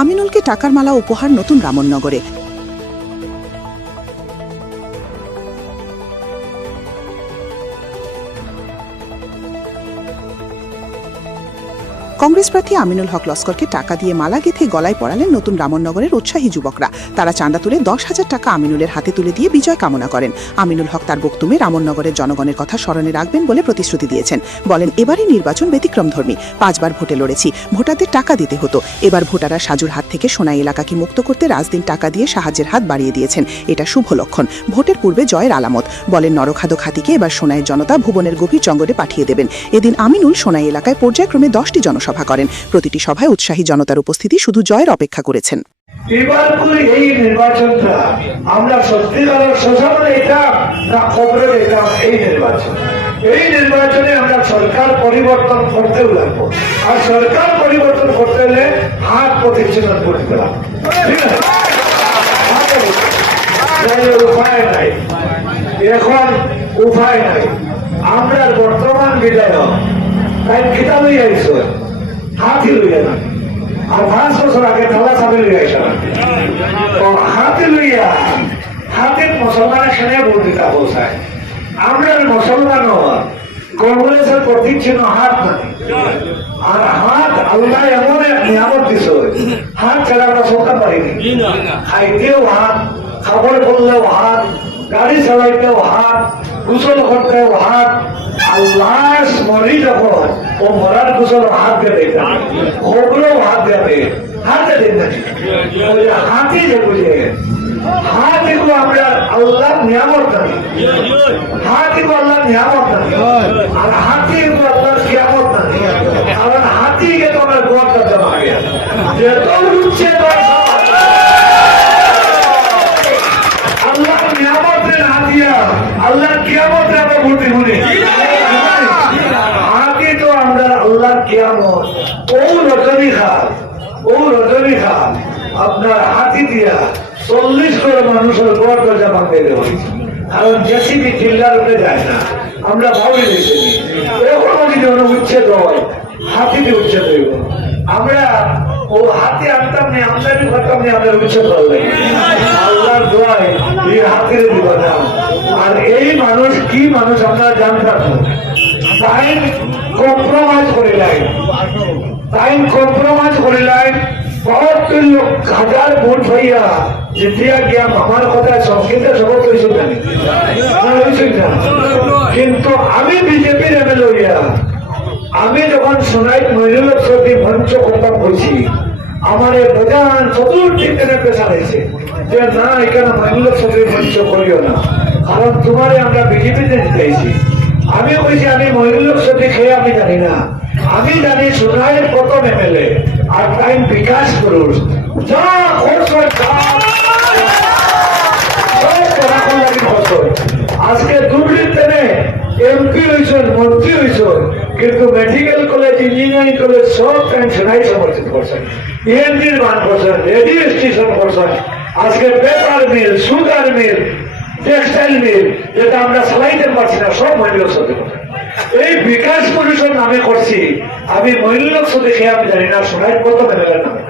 আমিনুলকে টাকার মালা উপহার নতুন রামনগরে। কংগ্রেস প্রার্থী আমিনুল হক লস্করকে টাকা দিয়ে মালা গেঁথে গলায় পরালেন নতুন রামনগরের উৎসাহী যুবকরা। তারা চাঁদা তুলে 10,000 টাকা আমিনুলের হাতে তুলে দিয়ে বিজয় কামনা করেন। আমিনুল হক তার বক্তব্যে রামনগরের জনগণের কথা স্মরণে রাখবেন বলে প্রতিশ্রুতি দিয়েছেন। বলেন, এবারই নির্বাচন ব্যতিক্রমধর্মী, 5 বার ভোটে লড়েছি, ভোটারদের টাকা দিতে হতো। এবার ভোটাররা সাজুর হাত থেকে সোনাই এলাকাকে মুক্ত করতে রাজদিন টাকা দিয়ে সাহায্যের হাত বাড়িয়ে দিয়েছেন। এটা শুভ লক্ষণ, ভোটের পূর্বে জয়ের আলামত। বলেন, নরখাদক হাতিকে এবার সোনাইয়ের জনতা ভুবনের গভীর জঙ্গলে পাঠিয়ে দেবেন। এদিন আমিনুল সোনাই এলাকায় পর্যায়ক্রমে 10টি জনসভা করেন। প্রতিটি সভায় উৎসাহী জনতার উপস্থিতি শুধু জয়ের অপেক্ষা করেছেন। এবার এই নির্বাচনটা আমরা সত্যিকারের শোষণে এটা না খবরের এটা এই নির্বাচন। এই নির্বাচনে আমরা সরকার পরিবর্তন করতেও লাগবো, আর সরকার পরিবর্তন করতে হলে হাত প্রতিচ্ছন্ন করতে লাগবে। উপায় নাই, এখন উপায় নাই। আমরা বর্তমান বিধায়ক তাই কিতাব লইয়া আইস, হাতি লইয়া না, আর 5 বছর আগে ঢালা সামনে লইয়া আইসা হাতি লইয়া, হাতের মুসলমানের সামনে ভোট দিতে পৌঁছায়। আমরা মুসলমান কংগ্রেসের প্রতীক ছিল হাত মানে, আর হাত আল্লাহ এমন এক নিয়ামত দিছ, হাত ছাড়া আমরা চলতে পারিনি। খাইতেও হাত, খাবার করলেও হাত, গাড়ি চালাইতেও হাত, গোসল করতেও হাত। আল্লাহ মরি যখন ও মরার গোসল হাত দেবে, ওগুলোও হাত দেবে, হাতে দেবে হাতি যে বুঝে হাত এগুলো আমরা আল্লাহ নিয়ামত জানি, হাত এগুলো আল্লাহ নিয়ামত জানি, আর হাতি এগুলো আল্লাহর কিয়ামত জানি। কারণ হাতিকে তো আমার গোয়াটা জমা গিয়া যেত উঠছে আল্লাহ নিয়ামতের হাতিয়া, আল্লাহ কিয়ামতে আমরা ভর্তি গুলি হাতি তো আমরা আল্লাহ কিয়ামত। ও রজনী খান, ও রজনী খান আপনার হাতি দিয়া 40 করে মানুষের গোয়ার দরজা ভাঙতে দেওয়া, কারণ জেসিবি চিল্লার উঠে যায় না। আমরা ভাবি দিয়েছি এখনো যদি উচ্ছেদ হয়, হাতিতে উচ্ছেদ হইব। আমরা ও হাতি আনতাম নি, আমদানি করতাম নি, আমাদের উচ্ছেদ করলেন আল্লাহর দোয়ায় এই হাতির দিব না। আর এই মানুষ কি মানুষ আমরা জানতাম, টাইম কম্প্রোমাইজ করে লাইন, টাইম কম্প্রোমাইজ করে লাইন। 72 লোক হাজার ভোট হইয়া যেতিয়া গিয়া আমার কথা সংস্কৃতে শপথ হয়েছিল জানি, কিন্তু আমি বিজেপির এমএলএ হইয়া আমি যখন সোনাই মহিলা সত্যি মঞ্চ কথা বলছি, আমার প্রধান চতুর্দিক পেশা রয়েছে যে না, এখানে মহিলা সত্যি মঞ্চ করিও না, কারণ তোমারে আমরা বিজেপিতে জিতাইছি। আমি বলছি আমি মহিলা সত্যি খেয়ে আমি জানি না, আমি জানি সোনাইয়ের প্রথম এমএলএ আর টাইম বিকাশ পুরুষ যা আজকে দুর্নীতি এমপি হয়েছেন, মন্ত্রী হয়েছেন, কিন্তু মেডিকেল কলেজ, ইঞ্জিনিয়ারিং কলেজ সব টাইম সোনাই সমর্থিত করছেন, ইএনজির মান করছেন, রেডিও স্টেশন করছেন। আজকে paper mill, sugar mill, textile mill, যেটা আমরা চালাইতে পারছি না, সব মহিলার সাথে এই বিকাশ পরিষদ নামে করছি। আমি মহিলার সাথে খেয়ে আমি জানি না সোনাই কত মেলার নামে